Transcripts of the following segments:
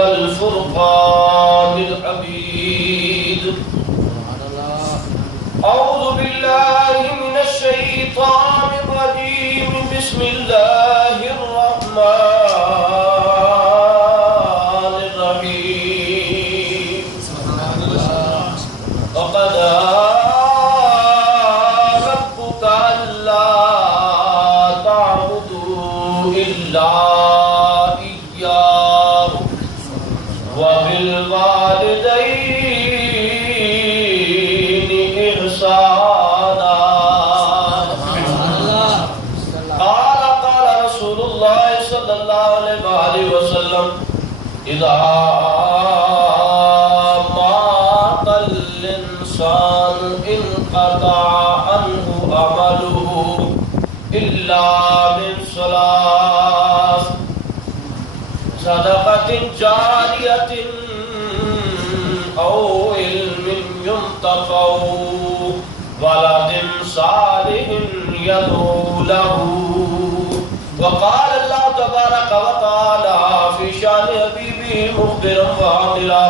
والفرقان الحميد. أعوذ بالله من الشيطان الرجيم. بسم الله الرحمن الرحيم. وقضى ربك ألا تعبدوا إلا وبالوالدين إحسانا. قال رسول الله صلى الله عليه وسلم إذا مات الإنسان انقطع عنه عمله إلا من ثلاث: صدقة جارية أو علم ينتفع ولد صالح يدعو له. وقال الله تبارك وتعالى في شان حبيبه مخبرا وعاملا: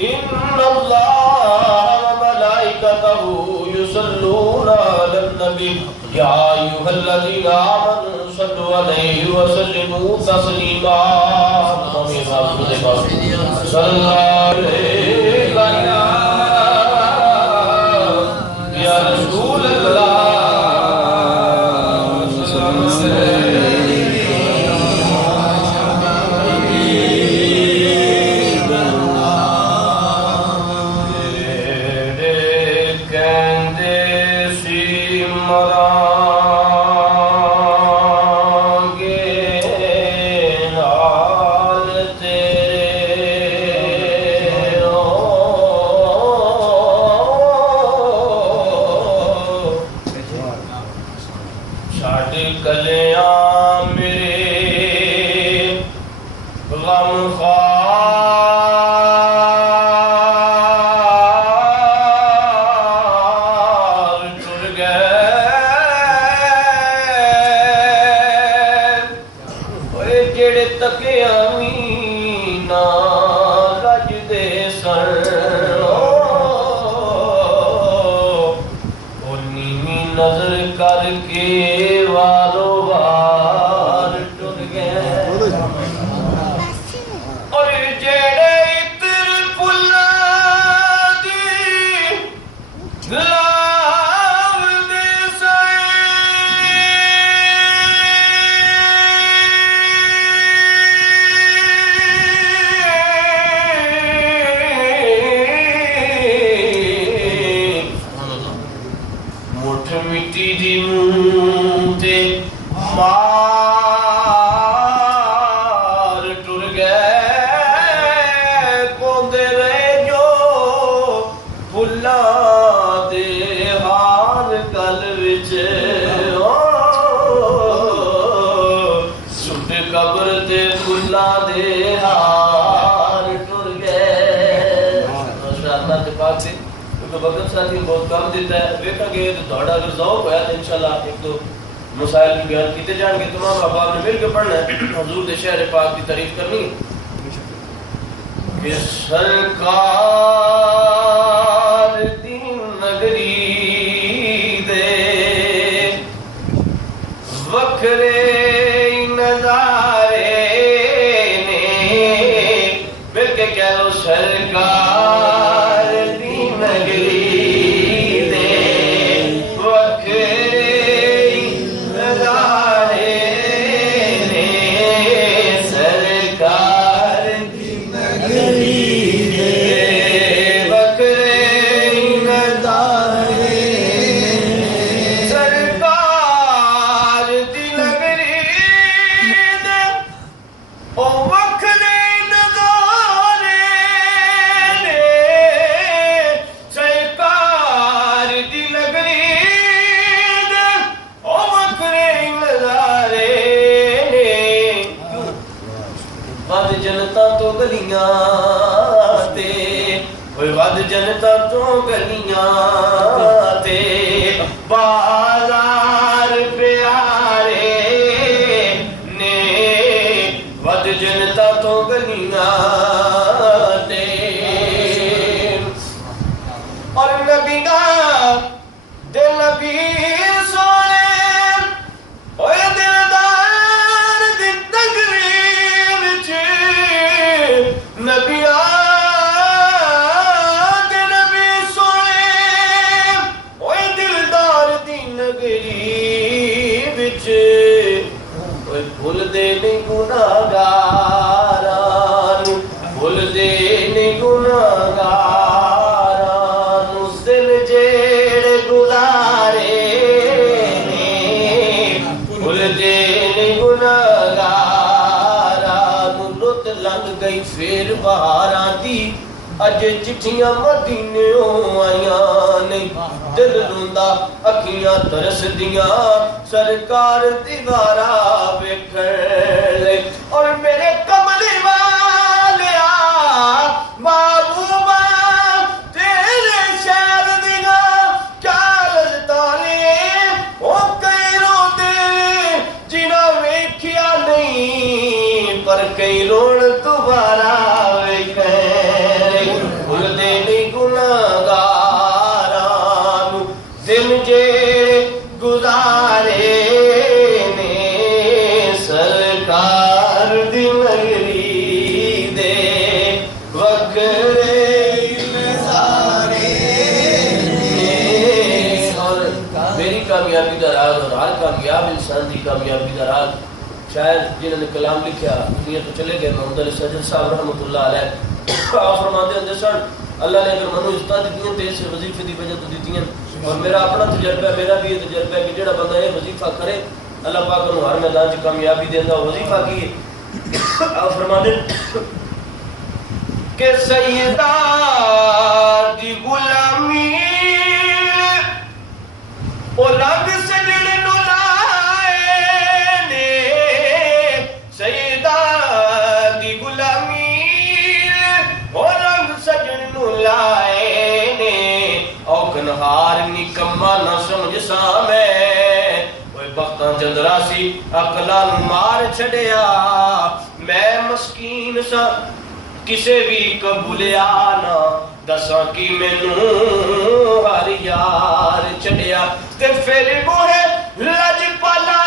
إن الله وملائكته يصلون على النبي يا أيها الذين آمنوا صلوا عليه وسلموا تسليما. صلى الله عليه يا رسول الله. مسائل کی بیان کیتے جان گے، تمام احباب نے مل کے پڑھنا ہے، حضور دے شہر پاک کی تعریف کرنی ہے کہ سرکار دی نگری دے وکھرے نظارے نے، مل کے کہہ لو سرکار دی نگری جنتا تو گلیاں تے بازار پیارے نے، ود جنتا تو گلیاں تے، اور نبی دا دل نبی سونے اوے دلدار دی نگری وچ نبی بھول دے نہیں گناہگاران، بھول دے نہیں گناہگاران، اس دن جیڑ گزارے نے، بھول دے نہیں گناہگاران، لت لنگ گئی پھر بہاراں دی، اج چٹھیاں مدینیوں آیاں نہیں، دل روندا اکھیاں ترس دیاں، سرکار دیوارا ویکھن لئی، اور میرے کملی والیا محبوبا تیرے شہر دیاں کیا لذتاں نے، او کئی روندے جنہاں ویکھیا نہیں، پر کئی رون دوبارہ ویکھن، بھول دے نہیں گناہگاران، دن جیڑے گزارے نے، سرکار دی نگری دے وکھرے نظارے نے، اور میری کامیابی دا راز اور ہر کامیاب انسان دی کامیابی دا راز شاید جنہوں نے کلام لکھیا دنیا تو چلے گئے، محمد علی سجد صاحب رحمۃ اللہ علیہ، آپ فرماتے ہیں سن اللہ نے اگر منو عزت دیتی ہیں تو اس وظیفے دی وجہ تو دیتی ہیں، اور میرا اپنا تجربہ، میرا بھی یہ تجربہ ہے کہ جڑا بندہ یہ وظیفہ کرے اللہ پاک کو ہر میدان سے کامیابی دیندا، وظیفہ کی ہے۔ آپ فرماتے ہیں کہ سیدہ دی غلامی او رنگ سجن نو لائے نے، سیدہ دی غلامی او رنگ سجن نو لائے نے، او کنہار نکما نہ سمجھ سا میں، اوے بختاں چندرا سی عقلاں نو مار چھڑیا، میں مسکین سا کسے بھی قبولیا نہ، دساں کی مینوں ہر یار چھڑیا، تے پھر موہے لج پالا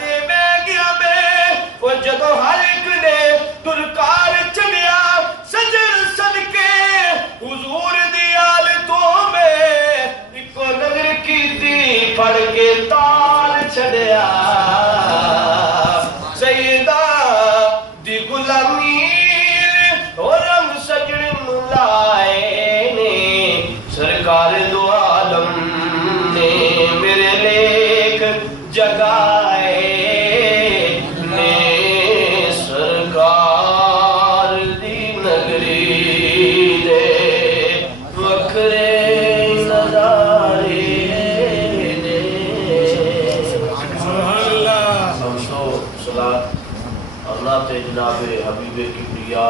دے میں گیا میں، وہ جدو ہر ایک نے ترکار چھڑیا، سجن صدقے حضور دی آلتوں میں، ایک نظر کی تھی پڑ کے تار چھڑیا، سیدہ دی غلامی اور رنگ سجن لائے نے، سرکار دو عالم نے میرے لیک جگائے نے، سرکار دی نگری دے وکھرے نظارے نے، ہم سو صلاة اور نعت جناب حبیب کبریا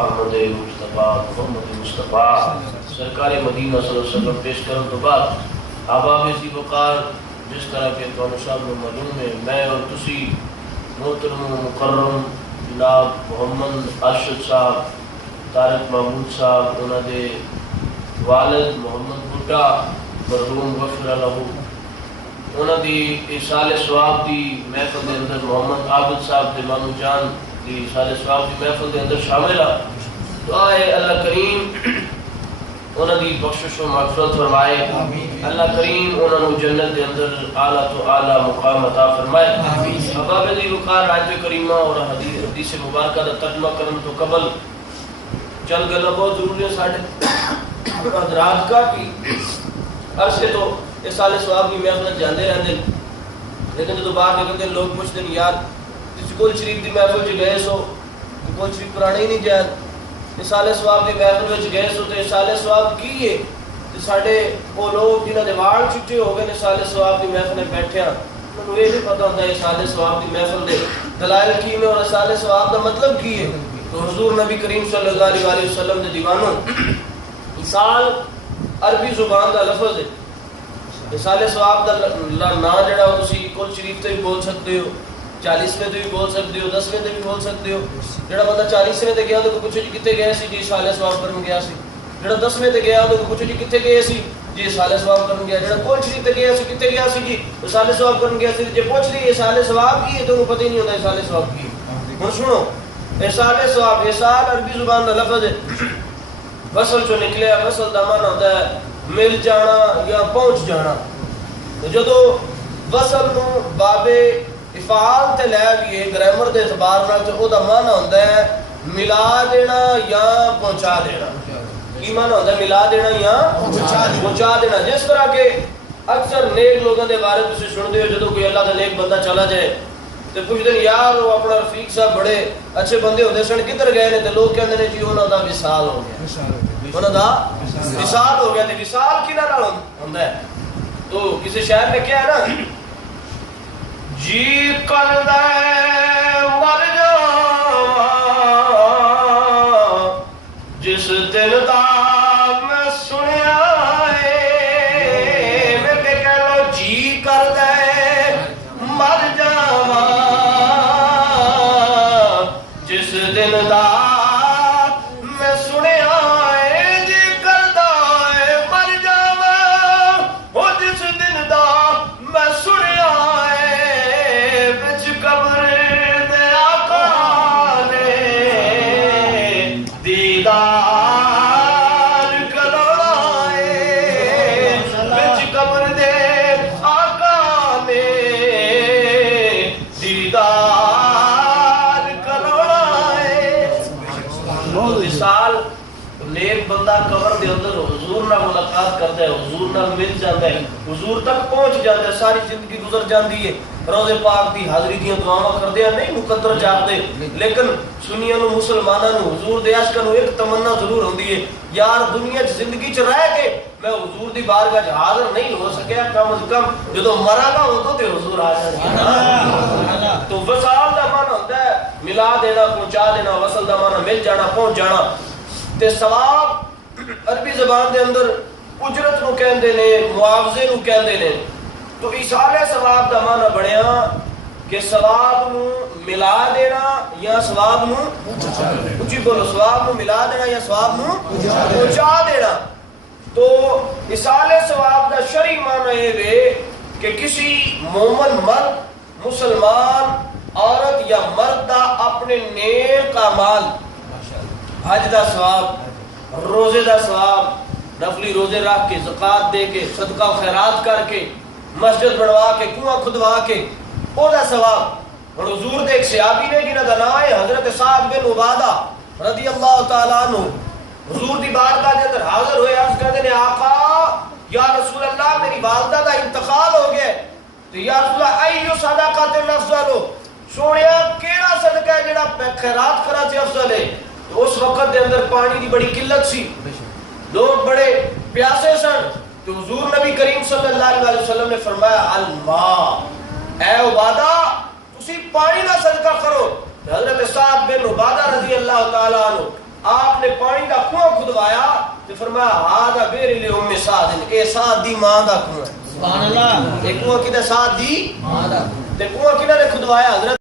احمد مصطفیٰ محمد مصطفیٰ سرکار مدینہ صلی اللہ علیہ وسلم پیش کرنے تو بعد احباب ذی وقار جس طرح کہ تمہیں سب کو معلوم ہے میں اور تسی محترم و مکرم جناب محمد ارشد صاحب طارق محمود صاحب انہوں دے والد محمد بھٹا مرحوم غفر لہو انہوں دی ایصال ثواب دی محفل دے اندر محمد عابد صاحب دے مامو جان دی ایصال ثواب دی محفل دے اندر شامل ہے دعا ہے اللہ کریم انہوں دی بخشش و مغفرت فرمائے اللہ کریم انہوں نے جنت دے اندر اعلیٰ تو اعلیٰ مقام عطا فرمائے احباب دی وقار آیت کریمہ اور حدیث مبارکہ دا ترجمہ کرن تو قبل چل گلا بہت ضروری ہے ساڑھے حضرات کا کی عرصے تو اس سال ثواب کی محفل جاندے رہندے لیکن جو باہر نکلتے ہیں لوگ پوچھتے ہیں یار کسی کول شریف دی محفل جو گئے سو کول شریف پرانے ہی نہیں جائے اس سال ثواب دی محفل وچ گئے سو تے اس سال ثواب کی ہے تے ساڈے وہ لوگ جنہاں دے وال چٹے ہو گئے نے سال ثواب دی محفل میں بیٹھے ہیں انہوں نے یہ نہیں پتہ ہوتا ہے سال ثواب دی محفل دے دلائل کی میں اور سال ثواب دا مطلب کی ہے تو حضور نبی کریم صلی اللہ علیہ وسلم دے دیوانوں سال عربی زبان دا لفظ ہے مثال ثواب دا نا جڑا ہو تسی کل شریف تے بھی بول سکتے ہو 40 میں تے بھی بول سکتے ہو 10 میں تے بھی بول سکتے ہو جڑا بندہ 40 میں تے گیا تو پوچھو جی کتے گئے سی جی سال ثواب کرن گیا سی جڑا 10 میں تے گیا تو پوچھو جی کتے گئے سی جی سال ثواب کرن گیا جڑا کل شریف تے گیا سی کتے گیا سی جی سال ثواب کرن گیا سی جے پوچھ لی یہ سال ثواب کی ہے تو پتہ ہی نہیں ہوتا سال ثواب کی ہن سنو احسال ثواب احسال عربی زبان دا لفظ ہے وصل چوں نکلیا وصل دا معنی ہوتا ہے مل جانا یا پہنچ جانا جدو وصل نو باب افعال تے لے گئے گرامر دے اعتبار نال تے او دا معنی ہوندا ہے ملا دینا یا پہنچا دینا کی معنی ہوندا ہے ملا دینا یا پہنچا دینا جس طرح کہ اکثر نیک لوگوں دے بارے تسی سنتے ہو جدو کوئی اللہ دا نیک بندہ چلا جائے تے پوچھدے ہیں یار وہ اپنا رفیق صاحب بڑے اچھے بندے ہوندے سن کدھر گئے نے تے لوگ کہندے نے جی انہاں دا وصال ہو گیا انہاں دا وصال ہو گیا تے وصال کنا نال ہوندا ہے تو کسی شاعر نے کیا ہے نا جی کردا مر جاواں جس دل دا میں سنیا اے میں کہہ لو جی کردا مر جاواں جس دل دا میں سنیا اے جی کردا مر جاواں او جس دل دا میں سنیا اے وچ قبر دے آقا نے دیدار کروڑا اے وچ قبر دے آقا نے دیدار وصال نیک بندہ قبر دے اندر حضور نہ ملاقات کرتا ہے حضور نہ مل جاتا ہے حضور تک پہنچ جاتا ہے ساری زندگی گزر جاتی ہے روزے پاک دی حاضری دیاں دعاواں کردے ہیں نہیں مقدر جاگدے لیکن سنیاں نو مسلماناں نو حضور دے عاشقاں نو ایک تمنا ضرور ہوندی ہے یار دنیا چ زندگی چ رہ کے میں حضور دی بارگاہ چ حاضر نہیں ہو سکیا کم از کم جدوں مراں گا اودوں تے حضور آ جان گے تو وصال دا معنی ہوندا ہے ملا دینا پہنچا دینا وصل دا معنی مل جانا پہنچ جانا تے ثواب عربی زبان دے اندر اجرت نو کہندے نے معاوضے نو کہندے نے تو ایصال ثواب دا معنی بنیا کہ ثواب نو ملا دینا یا ثواب نو اچھی بولو ثواب نو ملا دینا یا ثواب نو پہنچا دینا تو ایصال ثواب دا شرعی معنی یہ ہے کہ کسی مومن مرد مسلمان عورت یا مرد دا اپنے نیک اعمال حج دا ثواب روزے دا ثواب نفلی روزے رکھ کے زکات دے کے صدقہ و خیرات کر کے مسجد بنوا کے کنواں کھدوا کے او دا ثواب اور حضور دے ایک صحابی نے جنہاں دا نام ہے حضرت سعد بن عبادہ رضی اللہ تعالیٰ عنہ حضور دی بارگاہ دے اندر حاضر ہوئے عرض کردے نے آقا یا رسول اللہ میری والدہ دا انتقال ہو گیا تو یا رسول اللہ ایو صدقات الافضل سونیا کیڑا صدقہ ہے جڑا خیرات کرا سے افضل ہے تو اس وقت دے اندر پانی دی بڑی قلت سی لوگ بڑے پیاسے سن تو حضور نبی کریم صلی اللہ علیہ وسلم نے فرمایا الماء اے عبادہ تسی پانی دا صدقہ کرو حضرت سعد بن عبادہ رضی اللہ تعالیٰ عنہ آپ نے پانی دا کنواں کھدوایا تو فرمایا ہاذا بئر لام سعد اے سعد دی ماں دا کنواں ہے سبحان اللہ ایک کو عقیدہ ساتھ دی ماں دا تے کو عقیدہ نے خدوایا حضرت